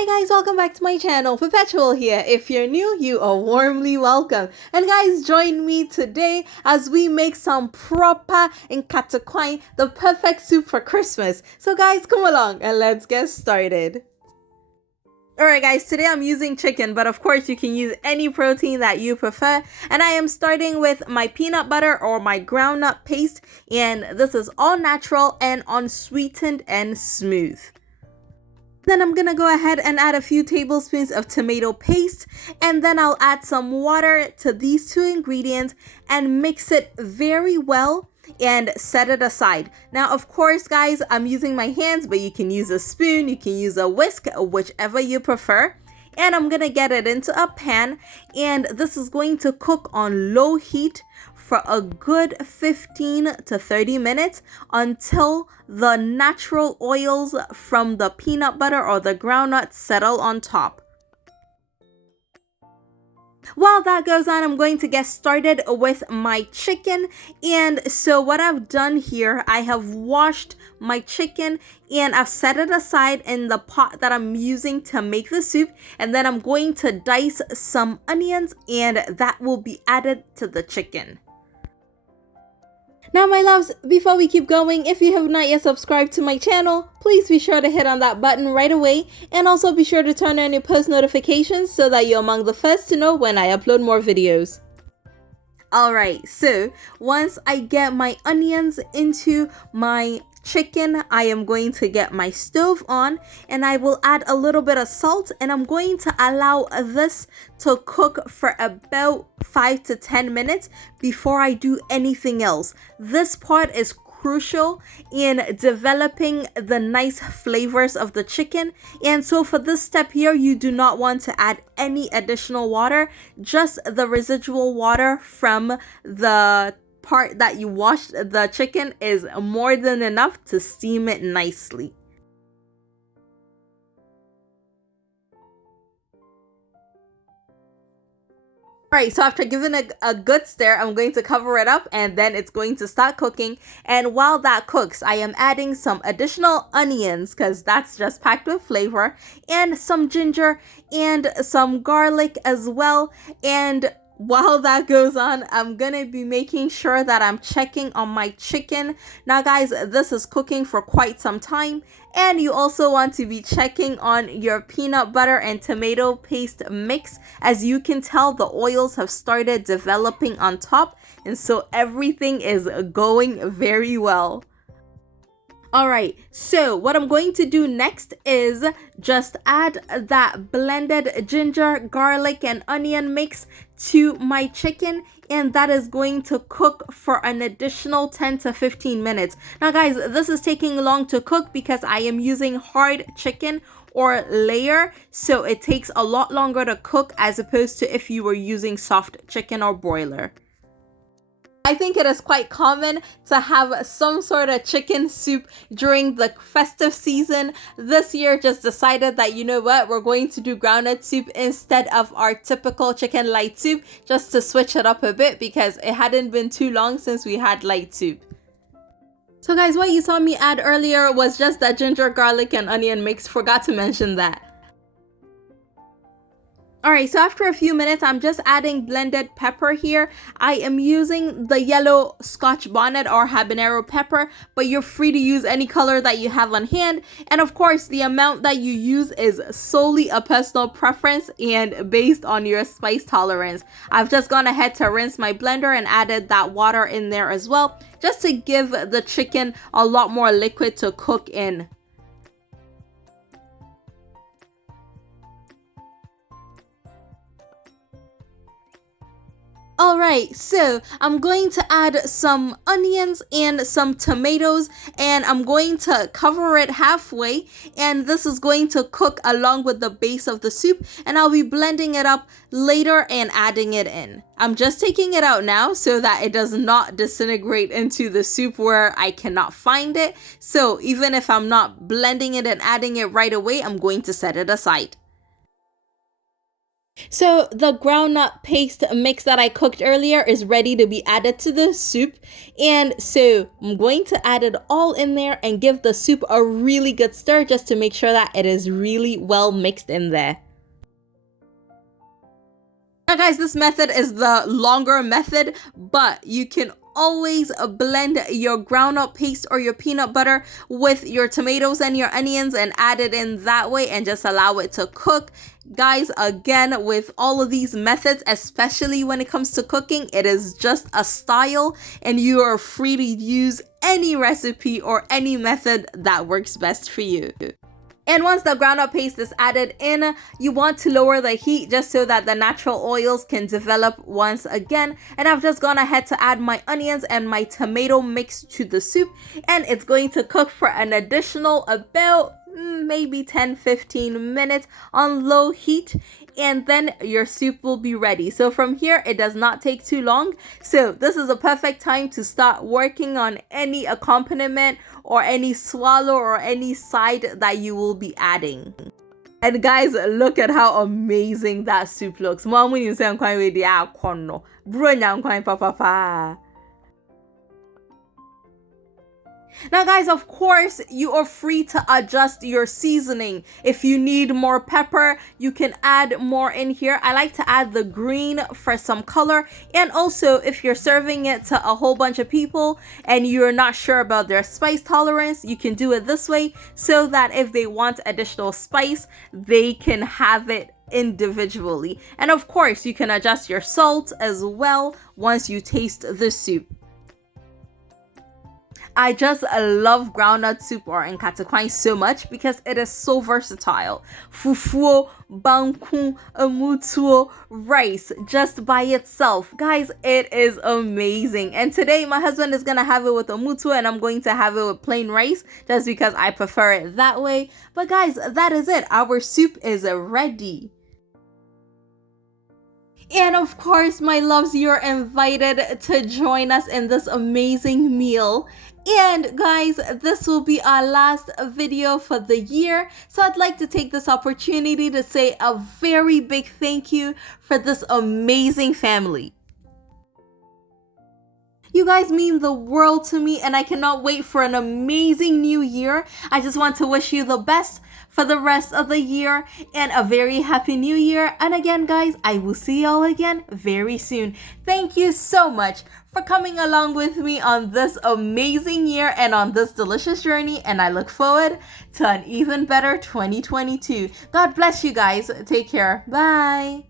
Hi guys, welcome back to my channel. Perpetual here. If you're new, you are warmly welcome. And guys, join me today as we make some proper Nkatekwan, the perfect soup for Christmas. So guys, come along and let's get started. Alright guys, today I'm using chicken, but of course you can use any protein that you prefer. And I am starting with my peanut butter or my groundnut paste, and this is all natural and unsweetened and smooth. Then I'm gonna go ahead and add a few tablespoons of tomato paste, and then I'll add some water to these two ingredients and mix it very well and set it aside. Now, of course, guys, I'm using my hands, but you can use a spoon, you can use a whisk, whichever you prefer. And I'm gonna get it into a pan, and this is going to cook on low heat for a good 15 to 30 minutes until the natural oils from the peanut butter or the groundnut settle on top. While that goes on, I'm going to get started with my chicken. And so what I've done here, I have washed my chicken and I've set it aside in the pot that I'm using to make the soup. And then I'm going to dice some onions, and that will be added to the chicken. Now my loves, before we keep going, if you have not yet subscribed to my channel, please be sure to hit on that button right away, and also be sure to turn on your post notifications so that you're among the first to know when I upload more videos. Alright, so once I get my onions into my chicken, I am going to get my stove on, and I will add a little bit of salt, and I'm going to allow this to cook for about 5 to 10 minutes before I do anything else. This part is crucial in developing the nice flavors of the chicken, and so for this step here, you do not want to add any additional water. Just the residual water from the part that you washed the chicken is more than enough to steam it nicely. Alright, so after giving a good stir, I'm going to cover it up, and then it's going to start cooking. And while that cooks, I am adding some additional onions, because that's just packed with flavor, and some ginger and some garlic as well. And while that goes on, I'm gonna be making sure that I'm checking on my chicken. Now guys, this is cooking for quite some time, and you also want to be checking on your peanut butter and tomato paste mix. As you can tell, the oils have started developing on top, and so everything is going very well. Alright, so what I'm going to do next is just add that blended ginger, garlic, and onion mix to my chicken, and that is going to cook for an additional 10 to 15 minutes. Now guys, this is taking long to cook because I am using hard chicken or layer, so it takes a lot longer to cook as opposed to if you were using soft chicken or broiler. I think it is quite common to have some sort of chicken soup during the festive season. This year just decided that, you know what, we're going to do groundnut soup instead of our typical chicken light soup, just to switch it up a bit because it hadn't been too long since we had light soup. So guys, what you saw me add earlier was just that ginger, garlic, and onion mix. Forgot to mention that. Alright, so after a few minutes, I'm just adding blended pepper here. I am using the yellow scotch bonnet or habanero pepper, but you're free to use any color that you have on hand. And of course, the amount that you use is solely a personal preference and based on your spice tolerance. I've just gone ahead to rinse my blender and added that water in there as well, just to give the chicken a lot more liquid to cook in. Alright, so I'm going to add some onions and some tomatoes, and I'm going to cover it halfway, and this is going to cook along with the base of the soup, and I'll be blending it up later and adding it in. I'm just taking it out now so that it does not disintegrate into the soup where I cannot find it. So even if I'm not blending it and adding it right away, I'm going to set it aside. So the groundnut paste mix that I cooked earlier is ready to be added to the soup. And so I'm going to add it all in there and give the soup a really good stir just to make sure that it is really well mixed in there. Now guys, this method is the longer method, but you can always blend your groundnut paste or your peanut butter with your tomatoes and your onions and add it in that way and just allow it to cook. Guys, again, with all of these methods, especially when it comes to cooking, it is just a style and you are free to use any recipe or any method that works best for you. And once the groundnut paste is added in, you want to lower the heat just so that the natural oils can develop once again. And I've just gone ahead to add my onions and my tomato mix to the soup. And it's going to cook for an additional about maybe 10-15 minutes on low heat, and then your soup will be ready. So from here, it does not take too long. So this is a perfect time to start working on any accompaniment or any swallow or any side that you will be adding. And guys, look at how amazing that soup looks. Now guys, of course, you are free to adjust your seasoning. If you need more pepper, you can add more in here. I like to add the green for some color. And also, if you're serving it to a whole bunch of people and you're not sure about their spice tolerance, you can do it this way so that if they want additional spice, they can have it individually. And of course, you can adjust your salt as well once you taste the soup. I just love groundnut soup or Nkatekwan so much because it is so versatile. Fufuo, banku, amutuo, rice just by itself. Guys, it is amazing. And today my husband is going to have it with amutuo and I'm going to have it with plain rice just because I prefer it that way. But guys, that is it. Our soup is ready. And of course, my loves, you're invited to join us in this amazing meal. And guys, this will be our last video for the year. So I'd like to take this opportunity to say a very big thank you for this amazing family. You guys mean the world to me and I cannot wait for an amazing new year. I just want to wish you the best for the rest of the year and a very happy new year. And again, guys, I will see y'all again very soon. Thank you so much for coming along with me on this amazing year and on this delicious journey. And I look forward to an even better 2022. God bless you guys. Take care. Bye.